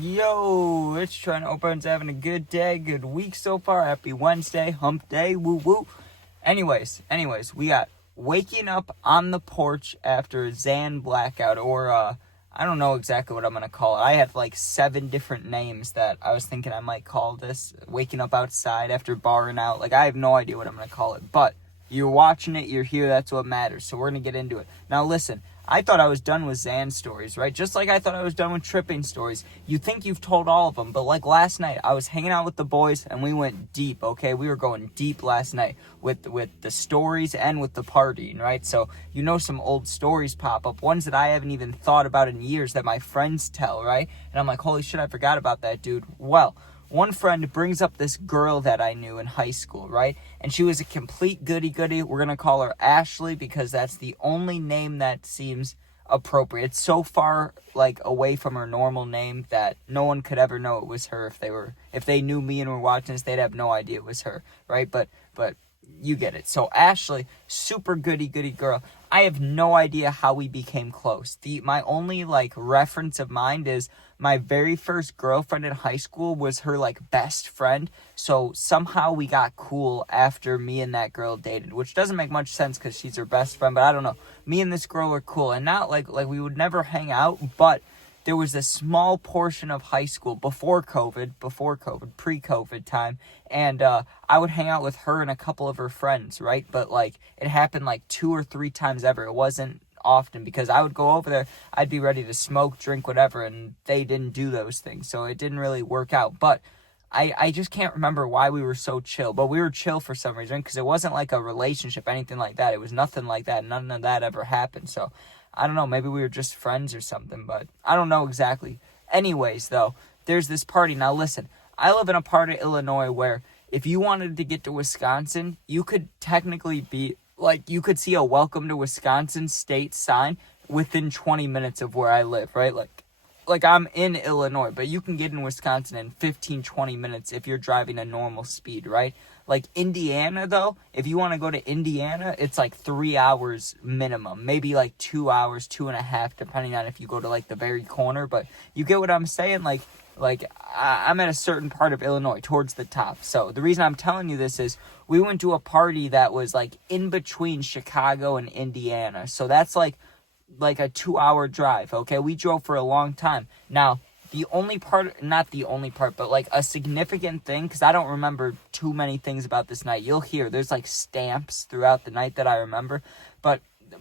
Yo, it's trying to Open's having a good day, good week so far. Happy Wednesday, hump day, woo woo. Anyways, we got waking up on the porch after a Xan blackout, or I don't know exactly what I'm gonna call it. I have like 7 different names that I was thinking I might call this. Waking up outside after barring out. Like, I have no idea what I'm gonna call it, but you're watching it, you're here, that's what matters. So we're gonna get into it. Now listen, I thought I was done with Xan stories, right? Just like I thought I was done with tripping stories. You think you've told all of them, but like last night, I was hanging out with the boys and we went deep, okay? We were going deep last night with the stories and with the partying, right? So, some old stories pop up, ones that I haven't even thought about in years that my friends tell, right? And I'm like, holy shit, I forgot about that, dude. Well, one friend brings up this girl that I knew in high school, right? And she was a complete goody-goody. We're going to call her Ashley because that's the only name that seems appropriate. It's so far, away from her normal name that no one could ever know it was her. If they knew me and were watching this, they'd have no idea it was her, right? But you get it. So Ashley, super goody-goody girl. I have no idea how we became close. My only, reference of mine is my very first girlfriend in high school was her, best friend. So somehow we got cool after me and that girl dated, which doesn't make much sense because she's her best friend, but I don't know. Me and this girl were cool, and not, like we would never hang out, but there was a small portion of high school before COVID, pre-COVID time, and I would hang out with her and a couple of her friends, right? But, it happened, 2 or 3 times ever. It wasn't often because I would go over there, I'd be ready to smoke, drink, whatever, and they didn't do those things, so it didn't really work out. But I just can't remember why we were so chill, but we were chill for some reason because it wasn't like a relationship, anything like that. It was nothing like that. None of that ever happened, so I don't know, maybe we were just friends or something, but I don't know exactly. Anyways, though, there's this party. Now, listen, I live in a part of Illinois where if you wanted to get to Wisconsin, you could technically be, you could see a welcome to Wisconsin state sign within 20 minutes of where I live, right? Like I'm in Illinois, but you can get in Wisconsin in 15, 20 minutes if you're driving a normal speed, right? Like Indiana, though, if you want to go to Indiana, it's 3 hours minimum. Maybe 2 hours, 2.5, depending on if you go to the very corner. But you get what I'm saying? I'm at a certain part of Illinois, towards the top. So the reason I'm telling you this is we went to a party that was in between Chicago and Indiana. So that's like a 2-hour drive, okay? We drove for a long time. Now, not the only part, but a significant thing, because I don't remember too many things about this night. You'll hear there's stamps throughout the night that I remember, but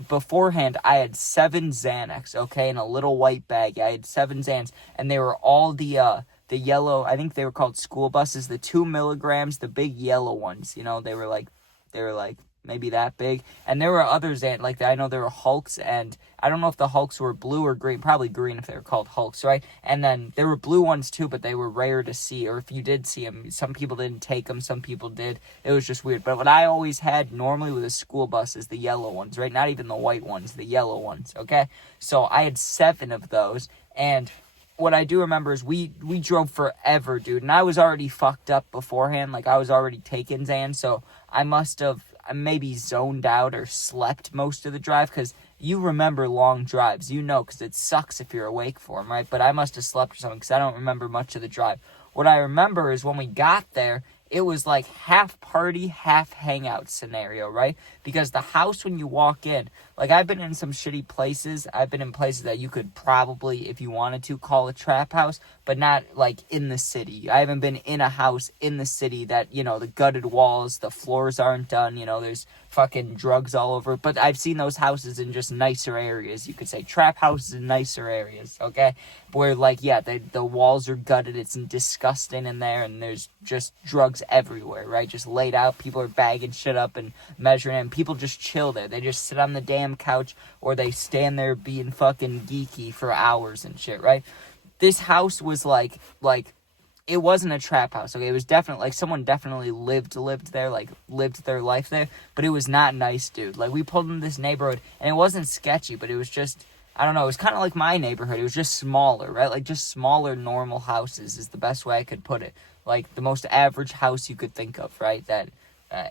beforehand I had 7 Xanax, okay, in a little white bag. I had 7 Xans, and they were all the yellow, I think they were called school buses, the 2 milligrams, the big yellow ones, they were maybe that big. And there were others that, I know there were Hulks, and I don't know if the Hulks were blue or green, probably green if they were called Hulks, right? And then there were blue ones too, but they were rare to see, or if you did see them, some people didn't take them, some people did. It was just weird. But what I always had normally with a school bus is the yellow ones, right? Not even the white ones, the yellow ones, okay? So I had 7 of those, and what I do remember is we drove forever, dude, and I was already fucked up beforehand, I was already taking Xan, so I must have maybe zoned out or slept most of the drive, because you remember long drives, because it sucks if you're awake for them, right? But I must have slept or something, because I don't remember much of the drive. What I remember is when we got there, it was half party, half hangout scenario, right? Because the house, when you walk in, I've been in some shitty places. I've been in places that you could probably, if you wanted to, call a trap house, but not in the city. I haven't been in a house in the city that, the gutted walls, the floors aren't done, there's fucking drugs all over. But I've seen those houses in just nicer areas. You could say trap houses in nicer areas, okay? Where, the walls are gutted, it's disgusting in there, and there's just drugs everywhere, right? Just laid out, people are bagging shit up and measuring it, and people just chill there. They just sit on the damn couch, or they stand there being fucking geeky for hours and shit, right? This house was it wasn't a trap house, okay? It was definitely, someone definitely lived there, lived their life there, but it was not nice, dude. We pulled into this neighborhood, and it wasn't sketchy, but it was just, I don't know, it was kind of like my neighborhood. It was just smaller, right? Just smaller, normal houses is the best way I could put it. The most average house you could think of, right? That,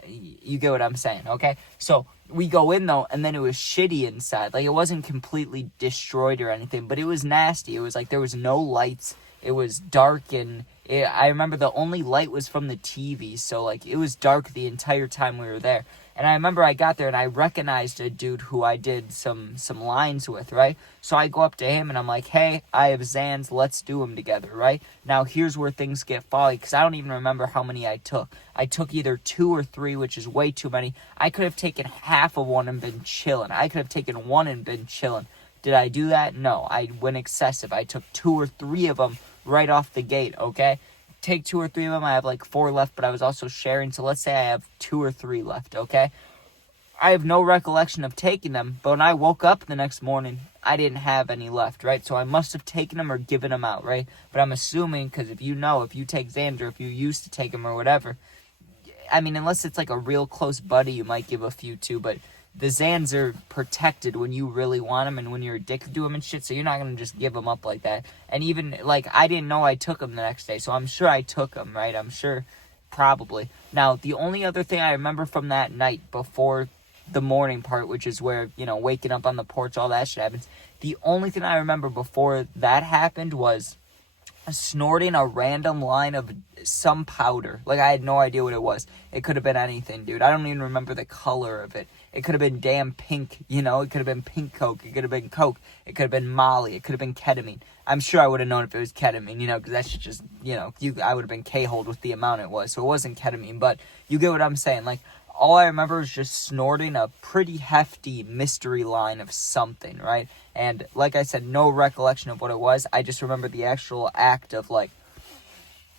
you get what I'm saying, okay? So, we go in, though, and then it was shitty inside. It wasn't completely destroyed or anything, but it was nasty. It was there was no lights. it was dark, and I remember the only light was from the TV, so like it was dark the entire time we were there. And I remember I got there and I recognized a dude who I did some lines with, right? So I go up to him and I'm like, hey, I have Xans, let's do them together, right? Now here's where things get foggy, because I don't even remember how many I took. I took either 2 or 3, which is way too many. I could have taken half of one and been chilling. I could have taken one and been chilling. Did I do that? No, I went excessive. I took 2 or 3 of them right off the gate, okay? Take 2 or 3 of them. I have like 4 left, but I was also sharing. So let's say I have 2 or 3 left, okay? I have no recollection of taking them, but when I woke up the next morning, I didn't have any left, right? So I must have taken them or given them out, right? But I'm assuming, because if you take Xans, or if you used to take them or whatever, I mean, unless it's like a real close buddy, you might give a few to, but the Xans are protected when you really want them and when you're addicted to them and shit, so you're not going to just give them up like that. And even, like, I didn't know I took them the next day, so I'm sure I took them, right? I'm sure, probably. Now, the only other thing I remember from that night before the morning part, which is where, waking up on the porch, all that shit happens, the only thing I remember before that happened was snorting a random line of some powder. Like, I had no idea what it was. It could have been anything, dude. I don't even remember the color of it. It could have been damn pink, it could have been pink Coke. It could have been Coke. It could have been Molly. It could have been ketamine. I'm sure I would have known if it was ketamine, because that shit just, I would have been K-holed with the amount it was. So it wasn't ketamine, but you get what I'm saying. Like, all I remember is just snorting a pretty hefty mystery line of something, right? And like I said, no recollection of what it was. I just remember the actual act of, like,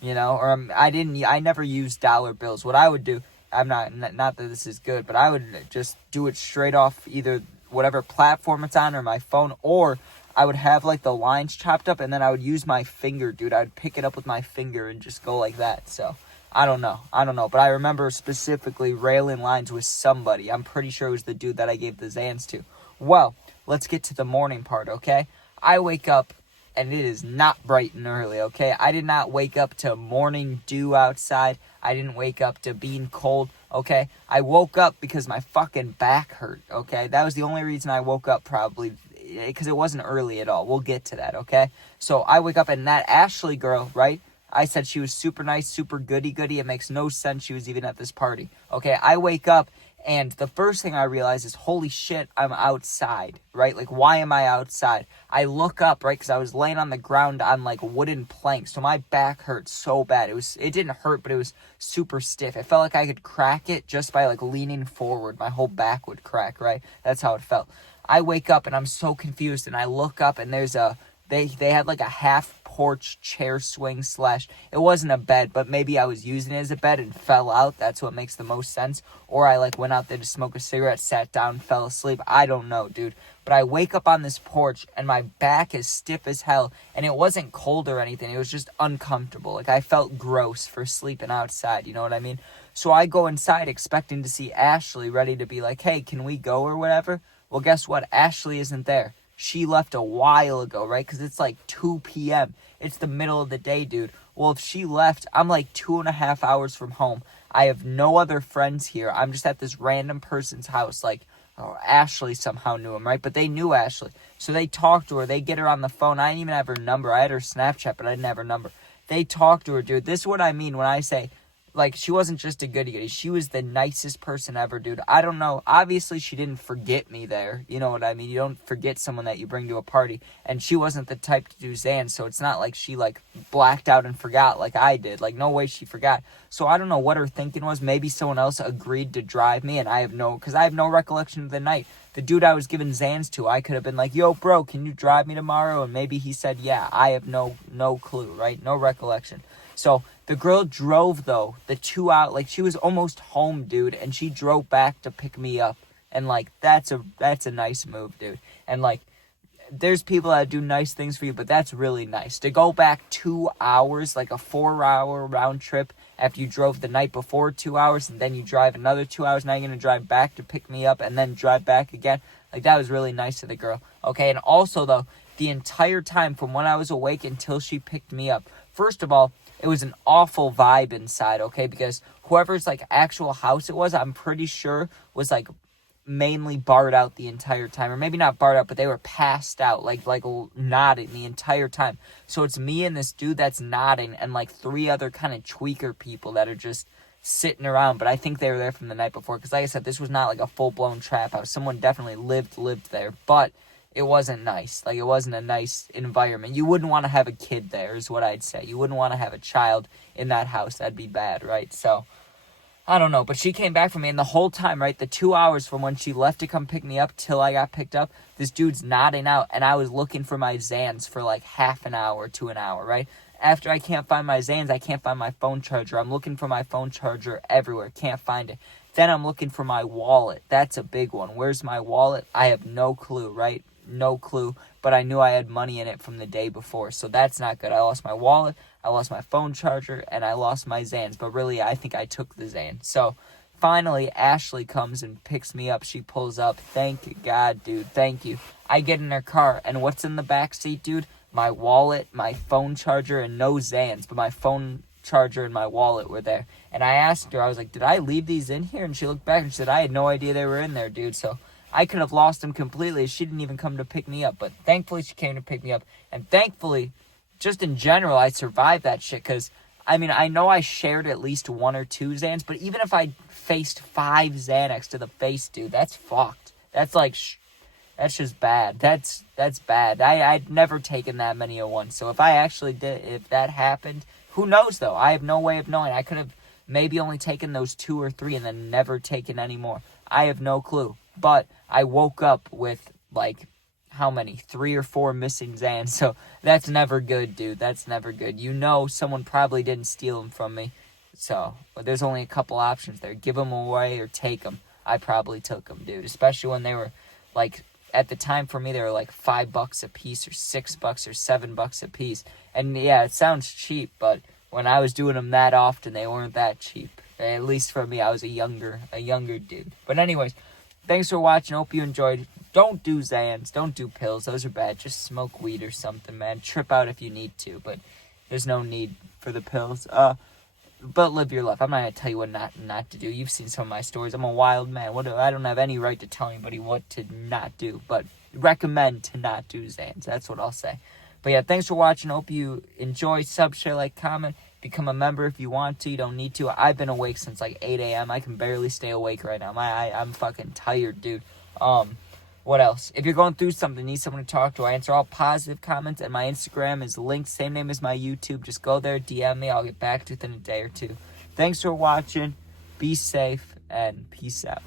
I never used dollar bills. What I would do, I'm not that this is good, but I would just do it straight off either whatever platform it's on or my phone, or I would have, like, the lines chopped up, and then I would use my finger, dude. I would pick it up with my finger and just go like that. So I don't know, but I remember specifically railing lines with somebody. I'm pretty sure it was the dude that I gave the Xans to. Well, let's get to the morning part, okay? I wake up, and it is not bright and early, okay? I did not wake up to morning dew outside. I didn't wake up to being cold, okay? I woke up because my fucking back hurt, okay? That was the only reason I woke up, probably, because it wasn't early at all. We'll get to that, okay? So I wake up, and that Ashley girl, right? I said she was super nice, super goody-goody. It makes no sense she was even at this party. Okay, I wake up, and the first thing I realize is, holy shit, I'm outside, right? Like, why am I outside? I look up, right, because I was laying on the ground on, like, wooden planks, so my back hurt so bad. It didn't hurt, but it was super stiff. It felt like I could crack it just by, like, leaning forward. My whole back would crack, right? That's how it felt. I wake up, and I'm so confused, and I look up, and there's they had, like, a half porch chair swing / it wasn't a bed, but maybe I was using it as a bed and fell out. That's what makes the most sense. Or I, like, went out there to smoke a cigarette, sat down, fell asleep. I don't know, dude. But I wake up on this porch, and my back is stiff as hell, and it wasn't cold or anything. It was just uncomfortable. Like, I felt gross for sleeping outside, you know what I mean? So I go inside expecting to see Ashley ready to be like, hey, can we go or whatever? Well, guess what? Ashley isn't there. She left a while ago, right? Because it's like 2 p.m. It's the middle of the day, dude. Well, if she left, I'm like 2.5 hours from home. I have no other friends here. I'm just at this random person's house. Like, Ashley somehow knew him, right? But they knew Ashley. So they talked to her. They get her on the phone. I didn't even have her number. I had her Snapchat, but I didn't have her number. They talked to her, dude. This is what I mean when I say, like, she wasn't just a goody-goody. She was the nicest person ever, dude. I don't know. Obviously, she didn't forget me there. You know what I mean? You don't forget someone that you bring to a party. And she wasn't the type to do Xans, so it's not like she, like, blacked out and forgot like I did. Like, no way she forgot. So I don't know what her thinking was. Maybe someone else agreed to drive me, and because I have no recollection of the night. The dude I was giving Xans to, I could have been like, yo, bro, can you drive me tomorrow? And maybe he said, yeah. I have no clue, right? No recollection. So the girl drove, though, the 2 hours, like, she was almost home, dude, and she drove back to pick me up. And, like, that's a nice move, dude. And, like, there's people that do nice things for you, but that's really nice. To go back 2 hours, like a 4-hour round trip, after you drove the night before 2 hours, and then you drive another 2 hours, now you're going to drive back to pick me up, and then drive back again. Like, that was really nice of the girl. Okay, and also, though, the entire time from when I was awake until she picked me up, first of all, it was an awful vibe inside, okay? Because whoever's, like, actual house it was, I'm pretty sure was, like, mainly barred out the entire time, or maybe not barred out, but they were passed out, like nodding the entire time. So it's me and this dude that's nodding, and like 3 other kind of tweaker people that are just sitting around. But I think they were there from the night before, because like I said, this was not like a full-blown trap house. Someone definitely lived there, but it wasn't nice. Like, it wasn't a nice environment. You wouldn't want to have a kid there, is what I'd say. You wouldn't want to have a child in that house. That'd be bad, right? So I don't know, but she came back for me, and the whole time, right, the 2 hours from when she left to come pick me up till I got picked up, this dude's nodding out, and I was looking for my Xans for like half an hour to an hour, right? After I can't find my Xans, I can't find my phone charger. I'm looking for my phone charger everywhere, can't find it. Then I'm looking for my wallet. That's a big one. Where's my wallet? I have no clue, right? No clue, but I knew I had money in it from the day before, so that's not good. I lost my wallet, I lost my phone charger, and I lost my Xans, but really, I think I took the Xans. So, finally, Ashley comes and picks me up. She pulls up. Thank God, dude. Thank you. I get in her car, and what's in the back seat, dude? My wallet, my phone charger, and no Xans, but my phone charger and my wallet were there. And I asked her, I was like, did I leave these in here? And she looked back and she said, I had no idea they were in there, dude. So I could have lost them completely. She didn't even come to pick me up. But thankfully, she came to pick me up. And thankfully, just in general, I survived that shit. Because, I mean, I know I shared at least 1 or 2 Xans. But even if I faced 5 Xanax to the face, dude, that's fucked. That's like, that's just bad. That's bad. I'd never taken that many at once. So if I actually did, if that happened, who knows, though? I have no way of knowing. I could have maybe only taken those 2 or 3 and then never taken any more. I have no clue. But I woke up with, like, how many? 3 or 4 missing Xans. So that's never good, dude. That's never good. You know someone probably didn't steal them from me. So, but there's only a couple options there. Give them away or take them. I probably took them, dude. Especially when they were, like, at the time for me, they were like $5 a piece or $6 or $7 a piece. And yeah, it sounds cheap, but when I was doing them that often, they weren't that cheap. At least for me, I was a younger dude. But anyways, thanks for watching. Hope you enjoyed. Don't do Xans. Don't do pills. Those are bad. Just smoke weed or something, man. Trip out if you need to, but there's no need for the pills. But live your life. I'm not going to tell you what not to do. You've seen some of my stories. I'm a wild man. I don't have any right to tell anybody what to not do, but recommend to not do Xans. That's what I'll say. But yeah, thanks for watching. Hope you enjoy. Sub, share, like, comment. Become a member if you want to. You don't need to. I've been awake since like 8 a.m. I can barely stay awake right now. I'm fucking tired, dude. What else? If you're going through something, need someone to talk to, I answer all positive comments, and my Instagram is linked, same name as my YouTube. Just go there, DM me. I'll get back to you within a day or 2. Thanks for watching. Be safe, and peace out.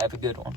Have a good one.